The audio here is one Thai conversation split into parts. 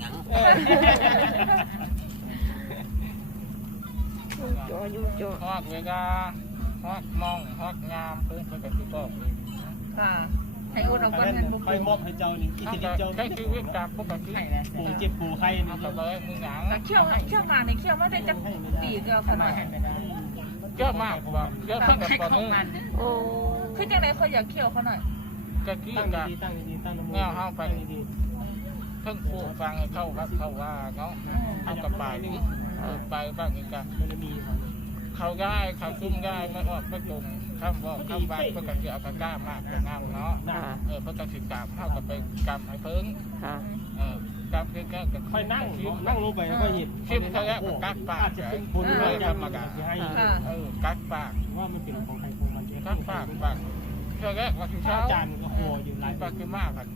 มีเวียกหยังจออยู่จอฮอกเวลาฮอกมองฮอกงามเพิ่นเพิ่นก็สิบอกเองค่ะให้อดเอาเงินเงินบุกคอยมอบให้เจ้านี่กิเอาจก็เจ้าใช้ชีวิตตามปกติปูเจ็บปูไข้เอานี่ก็เลยมึงหยังแต่เคี่ยวเคี่ยวมาในเคี่ยวมาได้จักปีก็เอาขนาดเยอะมากบ่เยอะเพิ่นก็บ่นึงโอ้คือจังได๋คนอยากเคี่ยวเขาหน่อยก็กี้ตั้งก็ดีๆตั้งดีๆตั้งน้ำแนวเฮาไปดีเพิ่งปลูกฟังให้เข้าครับเข้าว่าเนาะเอากับไปเออไปบ้างอีกก็ๆมันมีครับเขาง่ายเขาซุ่มง่ายมันออกประจงคำบอกคำว่าเพื่อกันจะเอากระก้ามากกระงามเนาะค่ะเออเพื่อกันสิกรรมเท่ากับไปกรรมให้เพิ่งค่ะเออกรรมคือแก้กันค่อยนั่งนั่งลงไปค่อยหยิบอาจจะเป็นบุญเลยธรรมดาให้เออกักปากว่ามันเป็นของใครของมันกักปากปากเพื่อแก้ว่าคือถ้าเช้าอาจารย์ก็โหอยู่หลายปากคือมากครับ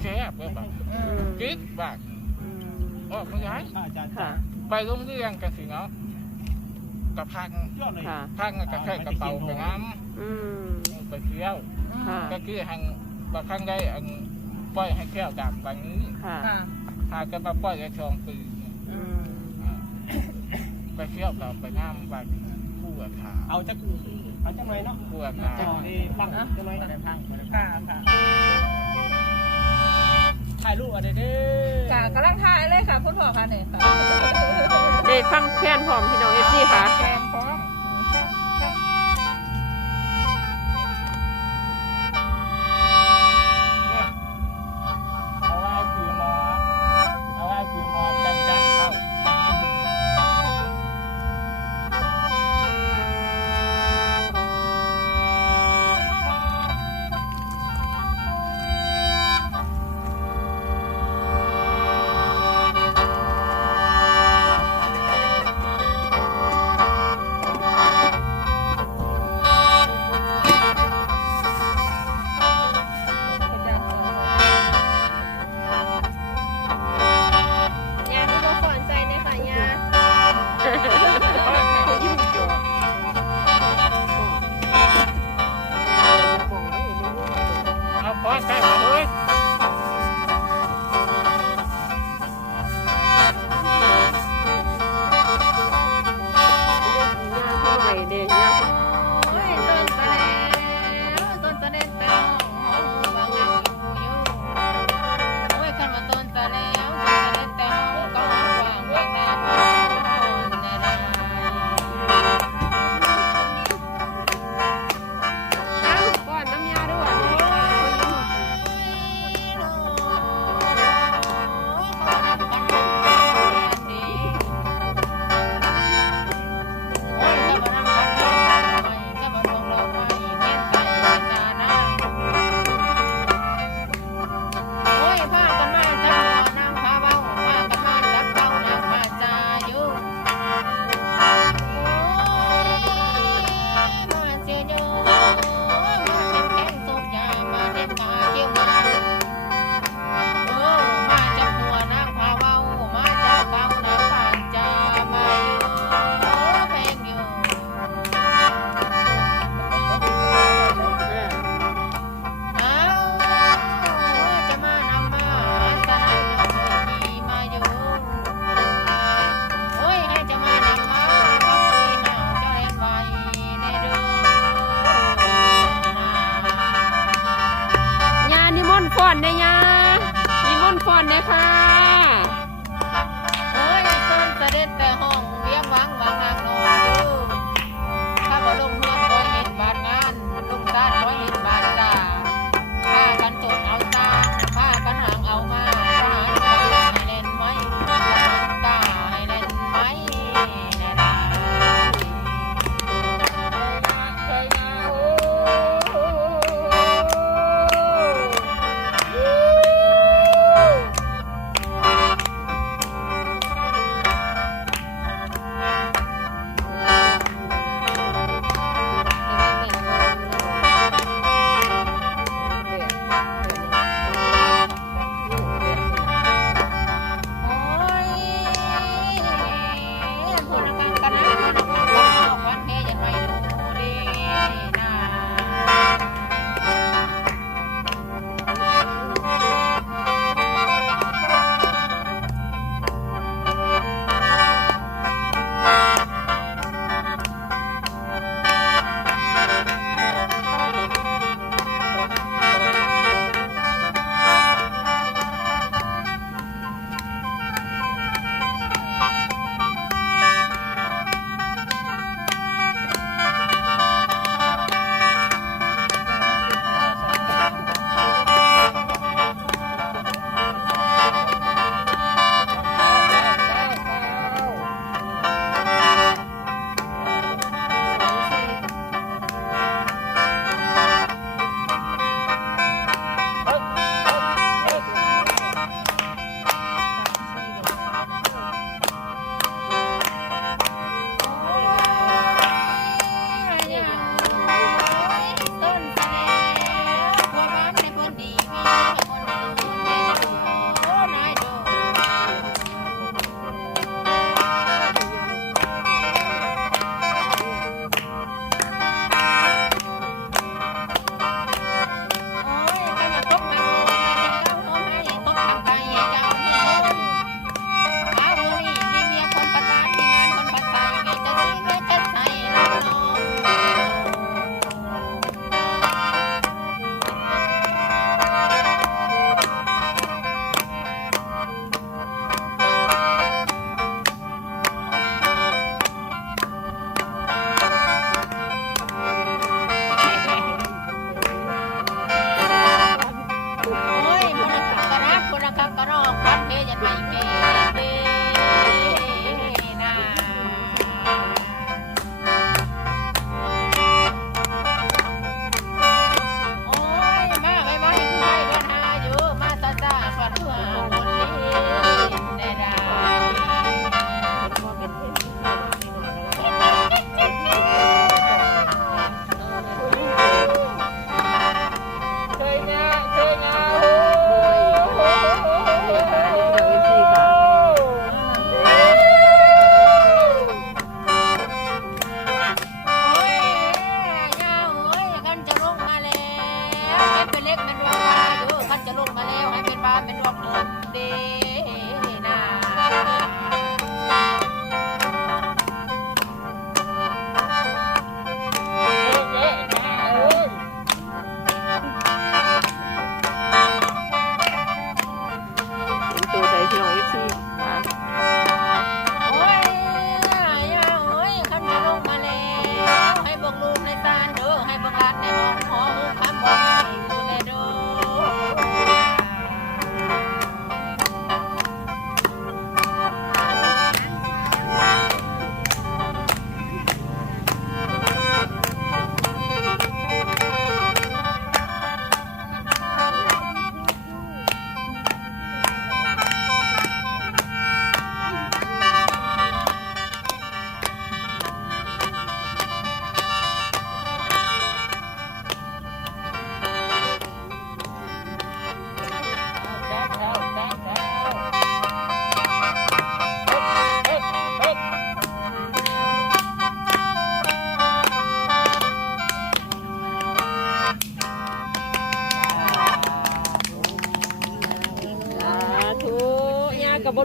แคบเลยปากอืมกิ๊กปากอืมออกไม่ย้ายถ้าอาจารย์ค่ะ ไปโรงเรียนกันสิเนาะกับพังยอดเลยค่ะ พังกับแค่กระเป๋ากับน้อืมำไปเที่ยวค่ะก็คือหังบางครั้งได้อันปล่อยให้แก้วดำบางนี้ค่ะค่ะหากันมาปล่อยในช่องปีอืมอ่าไปเที่ยวกับไปน้ำบางคู่กับขาเอาจักเอาจักหน่อยเนาะคู่กับขาจักนี่ฟังจักหน่อยค่ะค่ะ กำลังถ่ายเลยค่ะคุณพ่อค่ะเนี่ยค่ะ ได้ฟังแค่นพร้อมพี่น้องเอฟซีค่ะแก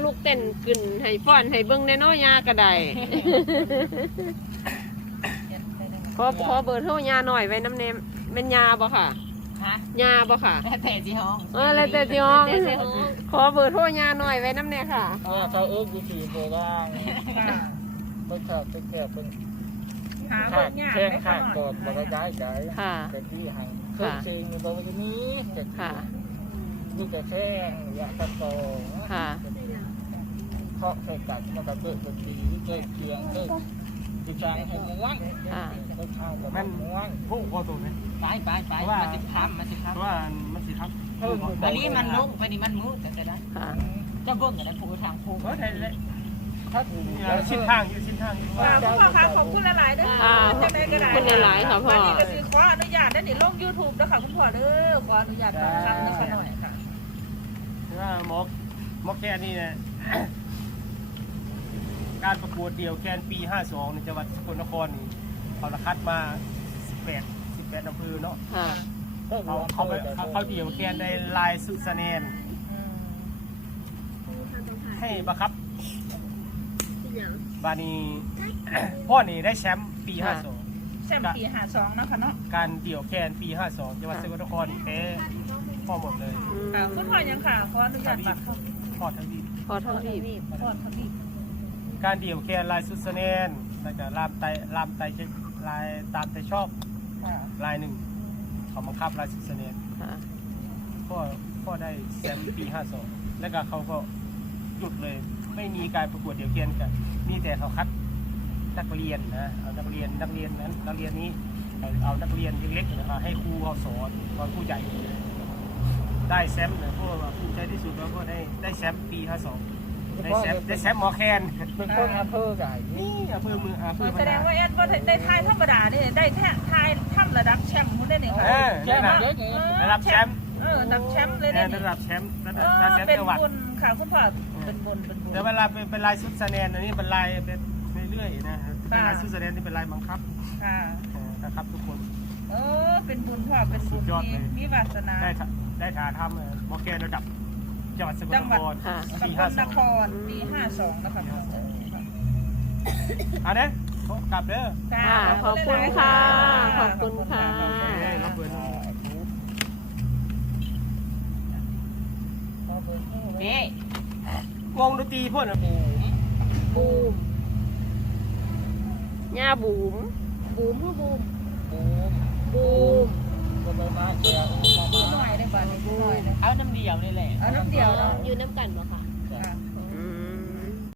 ลูกเต้นกึ่นให้ฟ้อนให้เบิ้งแน่เนอยากระไดขอขอเบอร์โทรยาหน่อยไว้น้ำเนมเป็นยาบ่ค่ะฮะยาบ่ค่ะแล้วแต่สิห้องเออแล้วแต่ที่ห้องขอเบอร์โทรยาหน่อยไว้น้ำเนี่ยค่ะว่าเขาเอิ้นวิธีโบราณค่ะเมื่อเขาไปแก่เป็นหาข้าเบิ่งยากแข้งให้ข้าเขางหน่อยกดบริย้ายใจค่ะแต่ที่หังเครื่องจริงในบริเวณนี้แต่ค่ะดูแต่แข้งยาตะโตค่ะ เคาะใส่กัดมันก็เกิดเป็นดีเกิดเคียงเกิดผู้ายให้ม้วนค่ะผู้ายกับม้วนพวกพอตัวไหมไปไปไปมาสิทำมาสิพทำว่ามันสิครับอันนี้มันนุ่งอันนี้มันมืดแต่จะได้ค่ะจะเบิ่งอะไรผูทางผูเฮ้ยไทยเลยชิ้นทางอยู่ชิ้นทางอยู่ค่ะคุณพ่อคะขอบคุณหลายๆด้ออ่าจังไดก็ได้ขอบคุณหลายๆค่ะพ่อวันนี้ก็สิขออนุญาตได้ในี่ลง YouTube เด้อค่ะคุณพ่อเด้อขออนุญาตทำนะคะหน่อยค่ะว่าหมอหมอแคนนี่นี่ย การประกวดเดี่ยวแคนปี 52 ในจังหวัดสกลนครนี่เขาละคัดมา 18 18อำเภอเนาะค่ะเขาเขาไปเขาเขาเดี่ยวแคนในลายสุดสะเนนอืมให้บังคับ บานี พ่อนี่ได้แชมป์ปีค่ะ52แซมปี52เนาะค่ะเนาะการเดี่ยวแคนปี 52 จังหวัดสกลนครนี่แพ้พ่อหมดเลยอืมค่ะคุณพ่อยังค่ะขออนุญาตบัตรค่ะพ่อทั้งทีพอเท่าที่พ่อทวีป การเดี่ยวแคนลายสุดสะเนนแล้วก็ลามไตลามไตจะลายตามใจชอบค่ะลายหนึ่งเขาบังคับลายสุดสะเนนค่ะพ่อพ่อได้แชมป์ปี52แล้วก็เขาก็หยุดเลย ไม่มีการประกวดเดี่ยวแคนกันมีแต่เขาคัดนักเรียนนะเอานักเรียนนักเรียนนั้นนักเรียนนี้เอาเอานักเรียนเล็กๆนะครับให้ครูเขาสอนตอนผู้ใหญ่ได้แชมป์นะพวกภูมิใจที่สุดแล้วก็ได้ได้แชมป์ปี52 ได้แชมป์ได้แชมป์หมอแคนเป็นคนอำเภอใหญ่นี่อำเภอเมืองอำเภอแสดงว่าแอดว่าได้ทายธรรมดานี่ได้แท้ทายถ้ำระดับแชมป์พุ่นได้นี่ค่ะเออแค่นั่นไหนน่ะเยอะนี้ระดับแชมป์เออระดับแชมป์เลยเอได้อนี่ระดับแชมป์ระดับเอระดับอแชมป์เป็นจังหวัดบุญค่ะคุณพ่อเป็นบุญเป็นบุญแต่เวลาเป็นเป็นลายชุดแสดงอันนี้เป็นลายเป็นเรื่อยๆนะเป็นลายชุดแสดงนี่เป็นลายบังคับค่ะเออนะครับทุกคนเออเป็นบุญพ่อเป็นบุญสุดยอดที่เลยมีวาสนาได้ทะได้ทาทำเออหมอแคนระดับ จังหวัดสกลนครค่ะ สปีกห้าลสนองครปี52นะคะอันนี้กลับเด้อค่ะขอบคุณค่ะขอบคุณค่ะโอเครับเบอร์น้องเอ๊ะวงดนตรีพ่นอะบูมยาบูม บูมคือบูม บูมก็ไม่มากเชียร์มาหน่อยได้บ่นี่หน่อยเลยเอาน้ำ เดียวนี่แหละ เอาน้ำเดียวเนาะ อยู่น้ำกันบ่ค่ะ